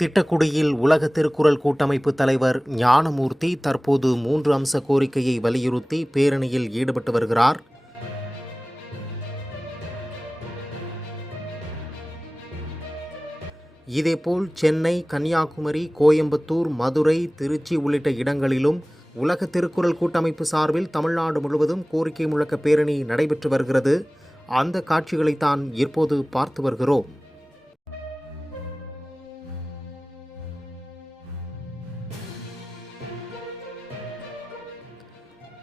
திட்டக்குடியில் உலக திருக்குறள் கூட்டமைப்பு தலைவர் ஞானமூர்த்தி தற்போது மூன்று அம்ச கோரிக்கையை வலியுறுத்தி பேரணியில் ஈடுபட்டு வருகிறார். இதேபோல் சென்னை கன்னியாகுமரி கோயம்புத்தூர் மதுரை திருச்சி உள்ளிட்ட இடங்களிலும் உலக திருக்குறள் கூட்டமைப்பு சார்பில் தமிழ்நாடு முழுவதும் கோரிக்கை முழக்க பேரணி நடைபெற்று வருகிறது. அந்த காட்சிகளைத்தான் இப்போது பார்த்து வருகிறோம்.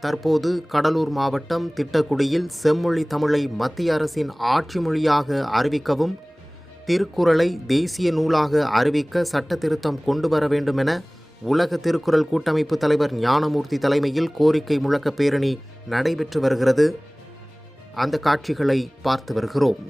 தற்போது கடலூர் மாவட்டம் திட்டக்குடியில் செம்மொழி தமிழை மத்திய அரசின் ஆட்சி மொழியாக அறிவிக்கவும் திருக்குறளை தேசிய நூலாக அறிவிக்க சட்ட திருத்தம் கொண்டு வர வேண்டுமென உலக திருக்குறள் கூட்டமைப்பு தலைவர் ஞானமூர்த்தி தலைமையில் கோரிக்கை முழக்க பேரணி நடைபெற்று வருகிறது. அந்த காட்சிகளை பார்த்து வருகிறோம்.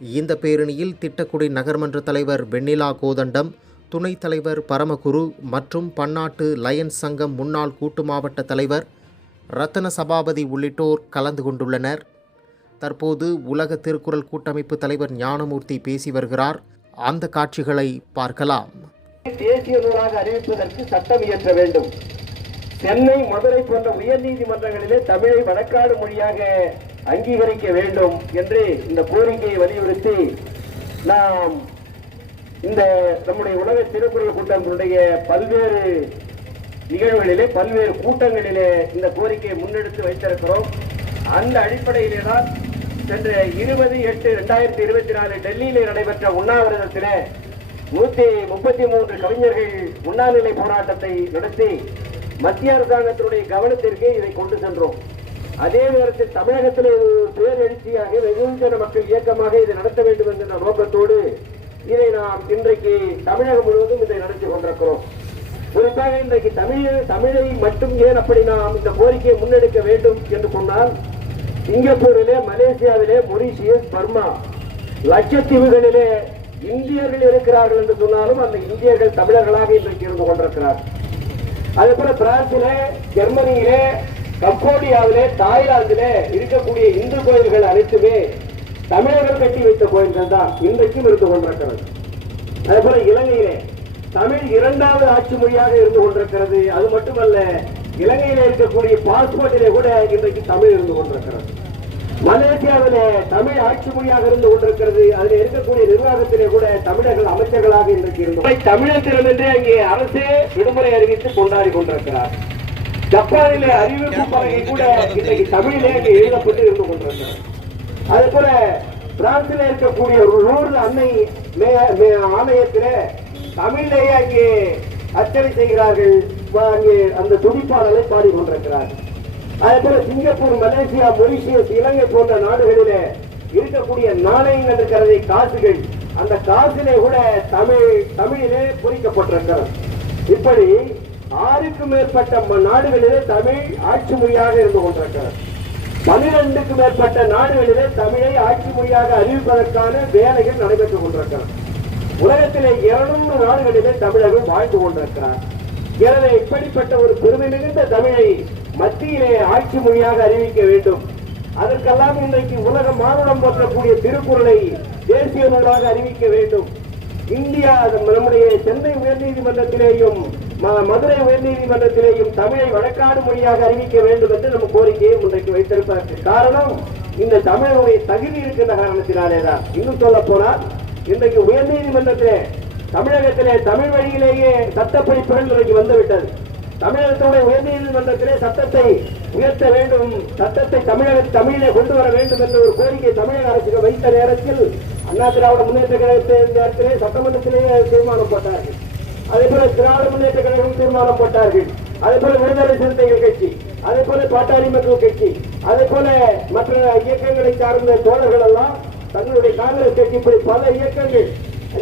இந்த பேரணியில் திட்டக்குடி நகர்மன்ற தலைவர் வெண்ணிலா கோதண்டம் துணைத் தலைவர் பரமகுரு மற்றும் பன்னாட்டு லயன்ஸ் சங்கம் முன்னாள் கூட்டு மாவட்ட தலைவர் ரத்தன சபாபதி உள்ளிட்டோர் கலந்து கொண்டுள்ளனர். தற்போது உலக திருக்குறள் கூட்டமைப்பு தலைவர் ஞானமூர்த்தி பேசி வருகிறார். அந்த காட்சிகளை பார்க்கலாம். தேசிய நூலாக அறிவிப்பதற்கு சட்டம் இயற்ற வேண்டும். சென்னை மதுரை போன்ற உயர்நீதிமன்றங்களிலே தமிழை வழக்காடு மொழியாக அங்கீகரிக்க வேண்டும் என்று இந்த கோரிக்கையை வலியுறுத்தி நாம் இந்த நம்முடைய உலக திருக்குறள் கூட்டத்தினுடைய பல்வேறு நிகழ்வுகளிலே பல்வேறு கூட்டங்களிலே இந்த கோரிக்கையை முன்னெடுத்து வைத்திருக்கிறோம். அந்த அடிப்படையிலே தான் சென்ற இருபது எட்டு ரெண்டாயிரத்தி இருபத்தி நாலு டெல்லியில் நடைபெற்ற உண்ணாவிரதத்திலே நூத்தி முப்பத்தி மூன்று கவிஞர்கள் உண்ணாநிலை போராட்டத்தை நடத்தி மத்திய அரசாங்கத்தினுடைய கவனத்திற்கு இதை கொண்டு சென்றோம். அதே நேரத்தில் தமிழகத்தில் ஒரு பேரெழுச்சியாக வெகுஜன மக்கள் இயக்கமாக இதை நடத்த வேண்டும் என்ற நோக்கத்தோடு இதை நாம் இன்றைக்கு தமிழகம் முழுவதும் இதை நடத்தி கொண்டிருக்கிறோம். குறிப்பாக இன்றைக்கு தமிழ் தமிழை மட்டும் ஏன் அப்படி நாம் இந்த கோரிக்கையை முன்னெடுக்க வேண்டும் என்று சொன்னால் சிங்கப்பூரிலே மலேசியாவிலே மொரிஷியஸ் பர்மா லட்சத்தீவுகளிலே இந்தியர்கள் இருக்கிறார்கள் என்று சொன்னாலும் அந்த இந்தியர்கள் தமிழர்களாக இன்றைக்கு இருந்து கொண்டிருக்கிறார்கள் அதே போல பிரான்சிலே ஜெர்மனியிலே கம்போடியாவிலே தாய்லாந்திலே இருக்கக்கூடிய இந்து கோயில்கள் அனைத்துமே தமிழர்கள் கட்டி வைத்த கோயில்கள் தான் இன்றைக்கும் இருந்து கொண்டிருக்கிறது. அதேபோல இலங்கையிலே தமிழ் இரண்டாவது ஆட்சி மொழியாக இருந்து கொண்டிருக்கிறது. அது மட்டுமல்ல இலங்கையில இருக்கக்கூடிய பாஸ்போர்ட்டிலே கூட இன்றைக்கு தமிழ் இருந்து கொண்டிருக்கிறது. மலேசியாவிலே தமிழ் ஆட்சி மொழியாக இருந்து கொண்டிருக்கிறது. அதில் இருக்கக்கூடிய நிர்வாகத்திலே கூட தமிழர்கள் அமைச்சர்களாக இன்றைக்கு இருந்தோம் தமிழர் தினம் என்று அங்கே அரசே விடுமுறை அறிவித்து கொண்டாடி கொண்டிருக்கிறார். ஜப்பானிலே அறிவிப்பு பலகை கூட இன்றைக்கு தமிழிலே அங்கே எழுதப்பட்டு இருந்து கொண்டிருக்கிறார் அதே போல பிரான்சில் இருக்கக்கூடிய ஒரு அன்னை ஆலயத்தில் மே- தமிழிலேயே அங்கே அர்ச்சனை செய்கிறார்கள். அங்கே அந்த துடிப்பாடலை பாடிக்கொண்டிருக்கிறார்கள் அதே போல சிங்கப்பூர் மலேசியா மொரிஷியஸ் இலங்கை போன்ற நாடுகளிலே இருக்கக்கூடிய நாணயங்கள் இருக்கிறதை காசுகள் அந்த காசிலே கூட தமிழ் தமிழிலே பொறிக்கப்பட்டிருக்கிறது. இப்படி ஆறுக்கும் மேற்பட்ட ம- நாடுகளிலே தமிழ் ஆட்சி மொழியாக இருந்து கொண்டிருக்கிறது. பனிரெண்டுக்கு மேற்பட்ட நாடுகளிலே தமிழை ஆட்சி மொழியாக அறிவிப்பதற்கான வேலைகள் நடைபெற்றுக் கொண்டிருக்கிறது. உலகத்திலே இருநூறு நாடுகளிலே தமிழர்கள் வாழ்ந்து கொண்டிருக்கிறார். எனவே இப்படிப்பட்ட ஒரு பெருமை மிகுந்த தமிழை மத்தியிலே ஆட்சி மொழியாக அறிவிக்க வேண்டும். அதற்கெல்லாம் இன்றைக்கு உலக மானுடம் போற்றக்கூடிய திருக்குறளை தேசிய நூலாக அறிவிக்க வேண்டும். இந்தியா நம்முடைய சென்னை உயர்நீதிமன்றத்திலேயும் மதுரை உயர்நீதிமன்றத்திலேயும் தமிழை வழக்காடு மொழியாக அறிவிக்க வேண்டும் என்று நம்ம கோரிக்கையை முன்றைக்கு வைத்திருப்பதற்கு காரணம் இந்த தமிழுடைய தகுதி இருக்கின்ற காரணத்தினாலேதான். இன்னும் சொல்ல போனால் இன்றைக்கு உயர்நீதிமன்றத்திலே தமிழகத்திலே தமிழ் வழியிலேயே சட்ட படிப்புகள் இன்றைக்கு வந்துவிட்டது. தமிழகத்துடைய உயர்நீதிமன்றத்திலே சட்டத்தை உயர்த்த வேண்டும் சட்டத்தை தமிழக தமிழிலே கொண்டு வர வேண்டும் என்ற ஒரு கோரிக்கை தமிழக அரசுக்கு வைத்த நேரத்தில் அண்ணா திராவிட முன்னேற்ற கழகத்திலே சட்டமன்றத்திலேயே தீர்மானம் போட்டார்கள். அதே போல திராவிட முன்னேற்ற கழகம் தீர்மானம் போட்டார்கள் அதே போல விடுதலை சிறுத்தைகள் கட்சி அதே போல பாட்டாளி மக்கள் கட்சி அதே போல மற்ற இயக்கங்களை சார்ந்த தோழர்கள் எல்லாம் தங்களுடைய காங்கிரஸ் கட்சி இப்படி பல இயக்கங்கள்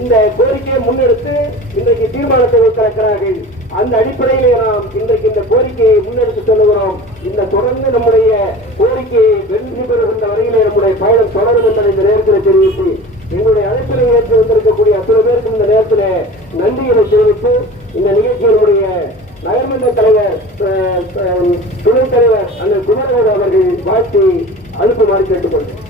இந்த கோரிக்கையை முன்னெடுத்து இன்றைக்கு தீர்மானத்தை வைத்திருக்கிறார்கள். அந்த அடிப்படையிலே நாம் இன்றைக்கு இந்த கோரிக்கையை முன்னெடுத்து சொல்லுகிறோம். இந்த தொடர்ந்து நம்முடைய கோரிக்கையை வெற்றி பெறுகின்ற வரையிலே நம்முடைய பயணம் தொடரும் என்பதை இந்த நேரத்தில் தெரிவித்து நன்றிகளை தெரிவித்து இந்த நிகழ்ச்சியினுடைய நகர்மன்ற தலைவர் துணைத் தலைவர் அண்ணன் குமரகோடு அவர்கள் வாழ்த்தி அனுப்புமாறு கேட்டுக்கொள்கிறேன்.